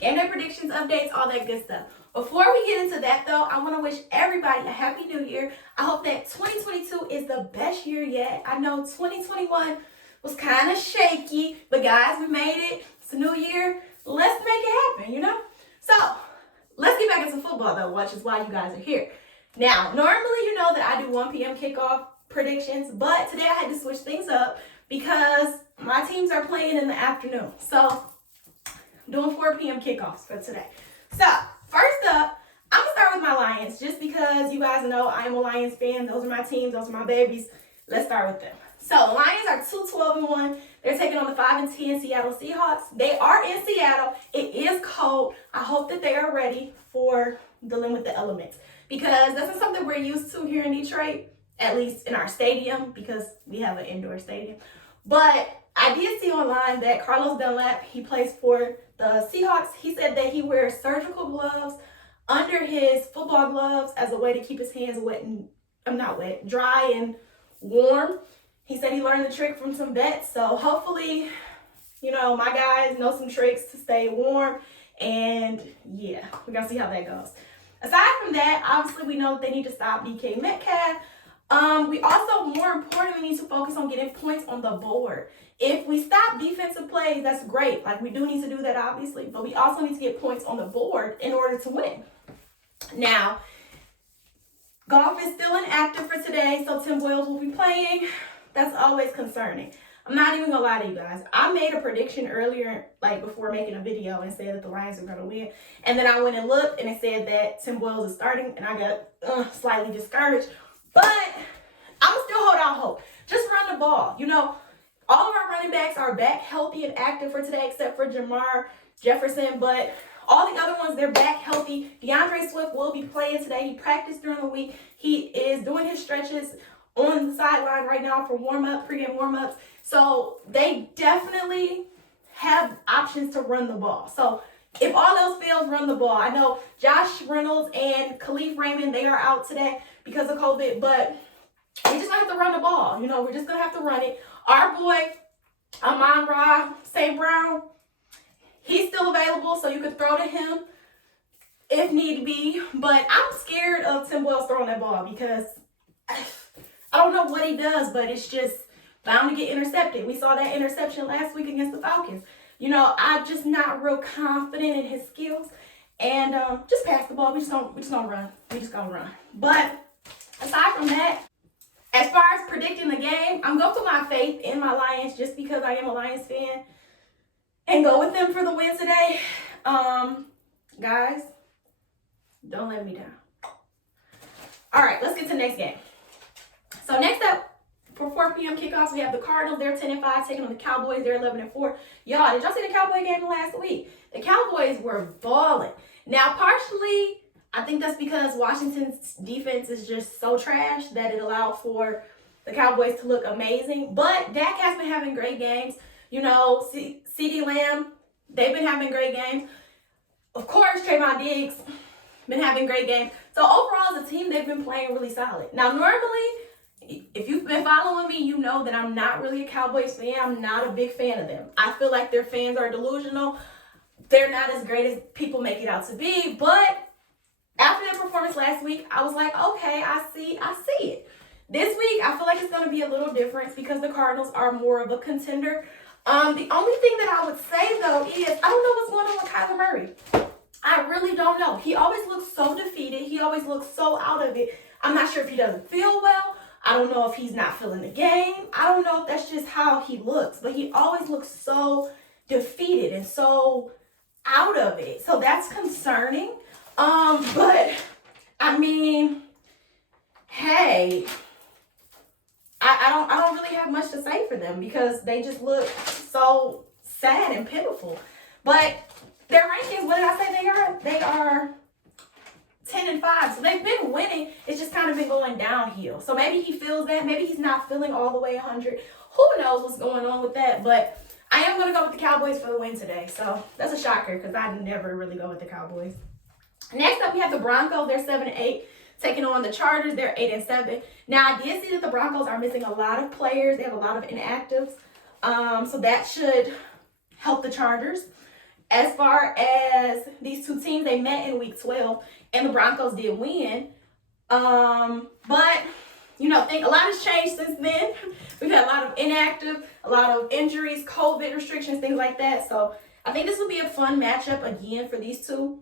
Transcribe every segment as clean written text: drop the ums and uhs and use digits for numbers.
game day predictions, updates, all that good stuff. Before we get into that though, I want to wish everybody a happy new year. I hope that 2022 is the best year yet. I know 2021 was kind of shaky, but guys, we made it. It's a new year. Let's make it happen, you know? So, let's get back into football though, which is why you guys are here. Now, normally you know that I do 1 p.m. kickoff predictions, but today I had to switch things up because my teams are playing in the afternoon. So, I'm doing 4 p.m. kickoffs for today. So, first up, I'm going to start with my Lions just because you guys know I am a Lions fan. Those are my teams. Those are my babies. Let's start with them. So, Lions are 2-12-1. They're taking on the 5-10 Seattle Seahawks. They are in Seattle. It is cold. I hope that they are ready for dealing with the elements because that's not something we're used to here in Detroit, at least in our stadium because we have an indoor stadium. But I did see online that Carlos Dunlap, he plays for the Seahawks. He said that he wears surgical gloves under his football gloves as a way to keep his hands dry and warm. He said he learned the trick from some vets, so hopefully, you know, my guys know some tricks to stay warm, and yeah, we're going to see how that goes. Aside from that, obviously, we know that they need to stop DK Metcalf. We also, more importantly, need to focus on getting points on the board. If we stop defensive plays, that's great. Like, we do need to do that, obviously, but we also need to get points on the board in order to win. Now, golf is still inactive for today, so Tim Boyle will be playing. That's always concerning. I'm not even gonna lie to you guys. I made a prediction earlier, like before making a video, and said that the Lions are gonna win. And then I went and looked, and it said that Tim Boyle is starting, and I got slightly discouraged. But I'm gonna still hold out hope. Just run the ball. You know, all of our running backs are back healthy and active for today, except for Jamar Jefferson. But all the other ones, they're back healthy. DeAndre Swift will be playing today. He practiced during the week. He is doing his stretches on the sideline right now for pregame warm-ups. So they definitely have options to run the ball. So if all else fails, run the ball. I know Josh Reynolds and Khalif Raymond, they are out today because of COVID, but we're just going to have to run the ball. You know, we're just going to have to run it. Our boy, Amon-Ra St. Brown, he's still available, so you could throw to him if need be. But I'm scared of Tim Boyle throwing that ball because I don't know what he does, but it's just bound to get intercepted. We saw that interception last week against the Falcons. You know, I'm just not real confident in his skills. And just pass the ball. We just gonna run. We just gonna run. But aside from that, as far as predicting the game, I'm going to put my faith in my Lions just because I am a Lions fan and go with them for the win today. Guys, don't let me down. All right, let's get to the next game. So next up, for 4 p.m. kickoffs, we have the Cardinals. They're 10-5, taking on the Cowboys. They're 11-4. Y'all, did y'all see the Cowboy game last week? The Cowboys were balling. Now, partially, I think that's because Washington's defense is just so trash that it allowed for the Cowboys to look amazing. But Dak has been having great games. You know, CeeDee Lamb, they've been having great games. Of course, Trayvon Diggs been having great games. So overall, as a team, they've been playing really solid. Now, normally, if you've been following me, you know that I'm not really a Cowboys fan. I'm not a big fan of them. I feel like their fans are delusional. They're not as great as people make it out to be. But after their performance last week, I was like, okay, I see it. This week, I feel like it's going to be a little different because the Cardinals are more of a contender. The only thing that I would say, though, is I don't know what's going on with Kyler Murray. I really don't know. He always looks so defeated. He always looks so out of it. I'm not sure if he doesn't feel well. I don't know if he's not feeling the game. I don't know if that's just how he looks. But he always looks so defeated and so out of it. So that's concerning. But, I mean, hey, I don't really have much to say for them because they just look so sad and pitiful. But their rankings, what did I say they are? They are 10-5. So they've been winning. It's just kind of been going downhill. So maybe he feels that. Maybe he's not feeling all the way 100. Who knows what's going on with that? But I am going to go with the Cowboys for the win today. So that's a shocker because I never really go with the Cowboys. Next up, we have the Broncos. They're 7-8, taking on the Chargers. They're 8-7. Now, I did see that the Broncos are missing a lot of players. They have a lot of inactives. So that should help the Chargers. as far as these two teams, they met in week 12 and the Broncos did win. But I think a lot has changed since then. We've had a lot of inactive, a lot of injuries, COVID restrictions, things like that. So I think this will be a fun matchup again for these two.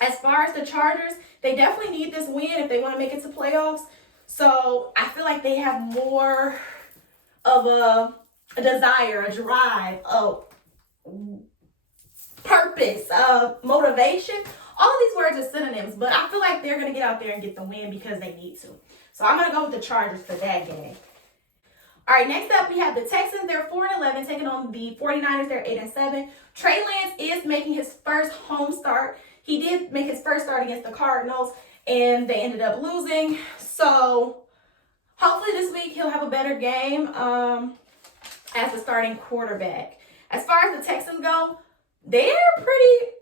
As far as the Chargers, they definitely need this win if they want to make it to playoffs. So I feel like they have more of a desire, a drive, a purpose, motivation. All of these words are synonyms, but I feel like they're going to get out there and get the win because they need to. So I'm going to go with the Chargers for that game. All right, next up we have the Texans. They're 4-11, taking on the 49ers. They're 8-7. Trey Lance is making his first home start. He did make his first start against the Cardinals, and they ended up losing. So hopefully this week he'll have a better game as a starting quarterback. As far as the Texans go, they're pretty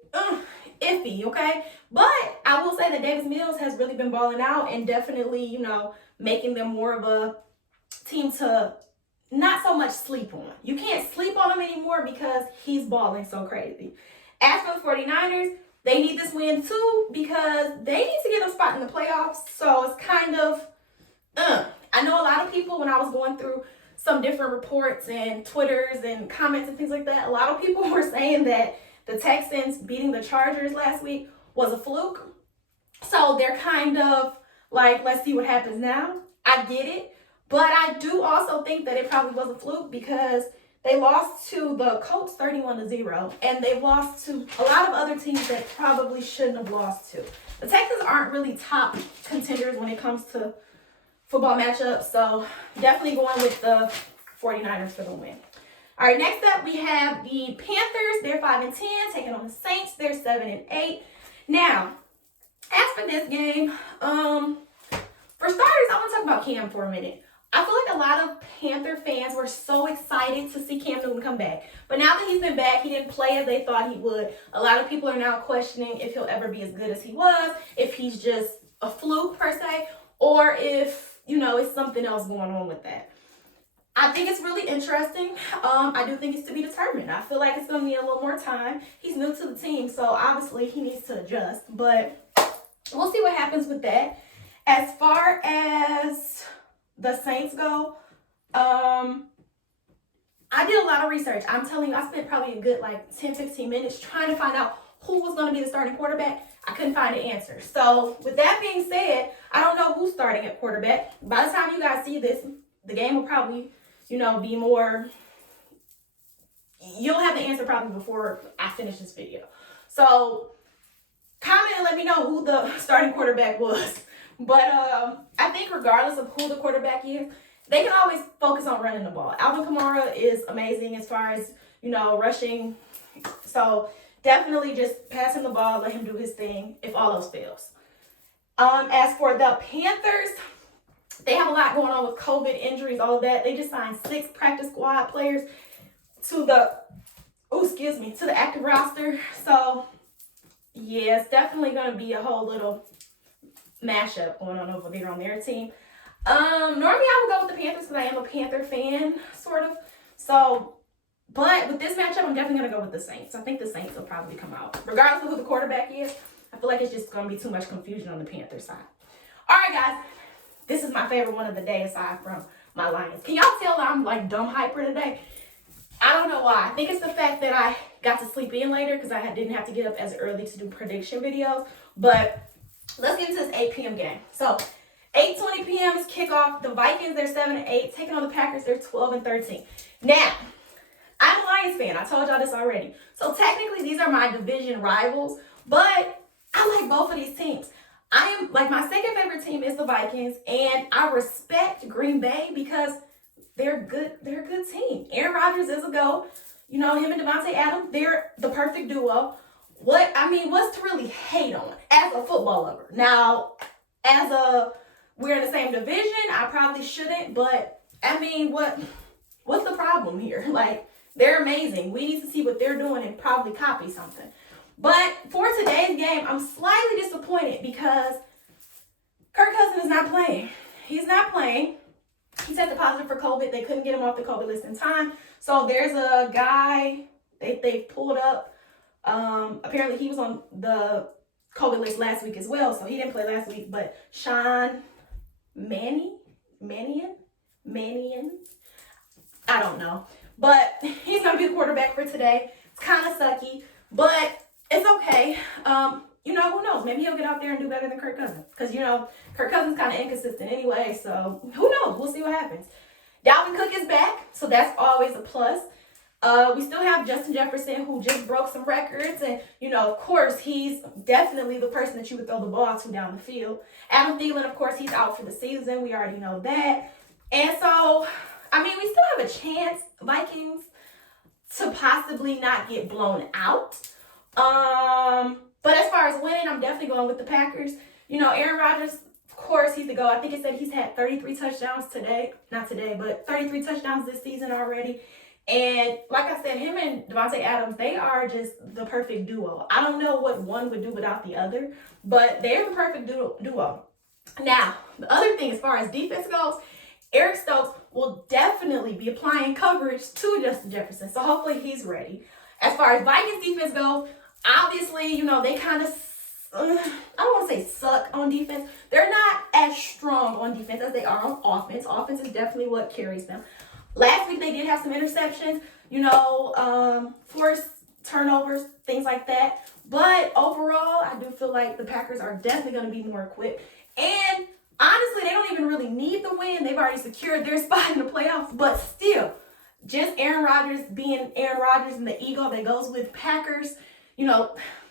iffy, okay? But I will say that Davis Mills has really been balling out and definitely, making them more of a team to not so much sleep on. You can't sleep on him anymore because he's balling so crazy. As for the 49ers, they need this win too because they need to get a spot in the playoffs. So it's kind of, I know a lot of people, when I was going through some different reports and Twitters and comments and things like that, a lot of people were saying that the Texans beating the Chargers last week was a fluke. So they're kind of like, let's see what happens now. I get it. But I do also think that it probably was a fluke because they lost to the Colts 31-0. And they lost to a lot of other teams that probably shouldn't have lost to. The Texans aren't really top contenders when it comes to football matchups. So definitely going with the 49ers for the win. All right, next up we have the Panthers. They're 5-10, taking on the Saints. They're 7-8. Now, as for this game, for starters, I want to talk about Cam for a minute. I feel like a lot of Panther fans were so excited to see Cam Newton come back. But now that he's been back, he didn't play as they thought he would. A lot of people are now questioning if he'll ever be as good as he was, if he's just a fluke per se, or if, it's something else going on with that. I think it's really interesting. I do think it's to be determined. I feel like it's going to need a little more time. He's new to the team, so obviously he needs to adjust. But we'll see what happens with that. As far as the Saints go, I did a lot of research. I'm telling you, I spent probably a good 10-15 minutes trying to find out who was going to be the starting quarterback. I couldn't find an answer. So with that being said, I don't know who's starting at quarterback. By the time you guys see this, the game will probably, be more, you'll have the answer probably before I finish this video. So comment and let me know who the starting quarterback was. But I think regardless of who the quarterback is, they can always focus on running the ball. Alvin Kamara is amazing as far as, rushing. So definitely just pass him the ball, let him do his thing if all else fails. As for the Panthers, they have a lot going on with COVID, injuries, all of that. They just signed 6 practice squad players to the active roster. So, yeah, it's definitely going to be a whole little mashup going on over there on their team. Normally I would go with the Panthers because I am a Panther fan, sort of. So, but with this matchup, I'm definitely going to go with the Saints. I think the Saints will probably come out. Regardless of who the quarterback is, I feel like it's just going to be too much confusion on the Panther side. All right, guys. This is my favorite one of the day aside from my Lions. Can y'all tell I'm dumb hyper today? I don't know why. I think it's the fact that I got to sleep in later because I didn't have to get up as early to do prediction videos. But let's get into this 8 p.m. game. So 8:20 p.m. is kickoff. The Vikings, they're 7-8. Taking on the Packers, they're 12-13. Now, I'm a Lions fan. I told y'all this already. So technically, these are my division rivals. But I like both of these teams. My second favorite team is the Vikings, and I respect Green Bay because they're good. They're a good team. Aaron Rodgers is a GOAT. Him and Devontae Adams, they're the perfect duo. What's to really hate on as a football lover? Now, we're in the same division, I probably shouldn't, but what's the problem here? They're amazing. We need to see what they're doing and probably copy something. But for today's game, I'm slightly disappointed because Kirk Cousins is not playing. He's not playing. He tested positive for COVID. They couldn't get him off the COVID list in time. So there's a guy they pulled up Apparently he was on the COVID list last week as well, so he didn't play last week. But Sean Mannion, I don't know. But he's going to be the quarterback for today. It's kind of sucky, but it's okay. Who knows? Maybe he'll get out there and do better than Kirk Cousins. Because, Kirk Cousins kind of inconsistent anyway, so who knows? We'll see what happens. Dalvin Cook is back, so that's always a plus. We still have Justin Jefferson, who just broke some records. And, of course, he's definitely the person that you would throw the ball to down the field. Adam Thielen, of course, he's out for the season. We already know that. And so, we still have a chance, Vikings, to possibly not get blown out. But as far as winning, I'm definitely going with the Packers. Aaron Rodgers, of course, he's the GOAT. I think it said he's had 33 touchdowns today. Not today, but 33 touchdowns this season already. And like I said, him and Devontae Adams, they are just the perfect duo. I don't know what one would do without the other, but they're the perfect duo. Now, the other thing as far as defense goes, Eric Stokes will definitely be applying coverage to Justin Jefferson, so hopefully he's ready. As far as Vikings defense goes, obviously, they kind of, I don't want to say suck on defense. They're not as strong on defense as they are on offense. Offense is definitely what carries them. Last week, they did have some interceptions, forced turnovers, things like that. But overall, I do feel like the Packers are definitely going to be more equipped. And honestly, they don't even really need the win. They've already secured their spot in the playoffs. But still, just Aaron Rodgers being Aaron Rodgers and the ego that goes with Packers,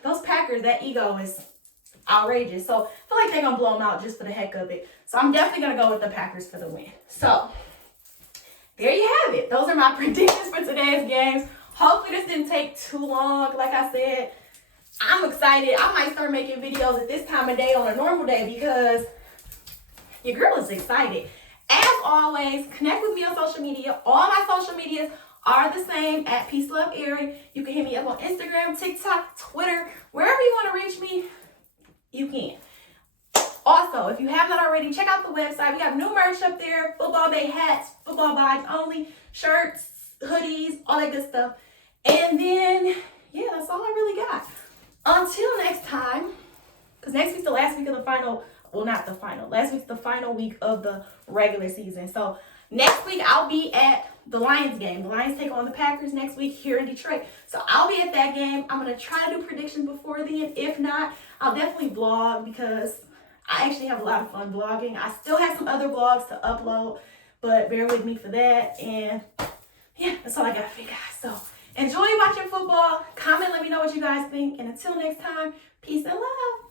those Packers, that ego is outrageous. So I feel like they're going to blow them out just for the heck of it. So I'm definitely going to go with the Packers for the win. So there you have it. Those are my predictions for today's games. Hopefully this didn't take too long. Like I said, I'm excited. I might start making videos at this time of day on a normal day because your girl is excited. As always, connect with me on social media. All my social medias are the same at PeaceLoveArie. You can hit me up on Instagram, TikTok, Twitter, wherever you want to reach me, you can. Also, if you have not already, check out the website. We got new merch up there, football day hats, football vibes only, shirts, hoodies, all that good stuff. And then, yeah, that's all I really got. Until next time, because next week's the last week of the final, well, not the final. Last week's the final week of the regular season. So next week, I'll be at the Lions game. The Lions take on the Packers next week here in Detroit. So I'll be at that game. I'm going to try to do predictions before then. If not, I'll definitely vlog because I actually have a lot of fun vlogging. I still have some other vlogs to upload, but bear with me for that. And yeah, that's all I got for you guys. So enjoy watching football. Comment, let me know what you guys think. And until next time, peace and love.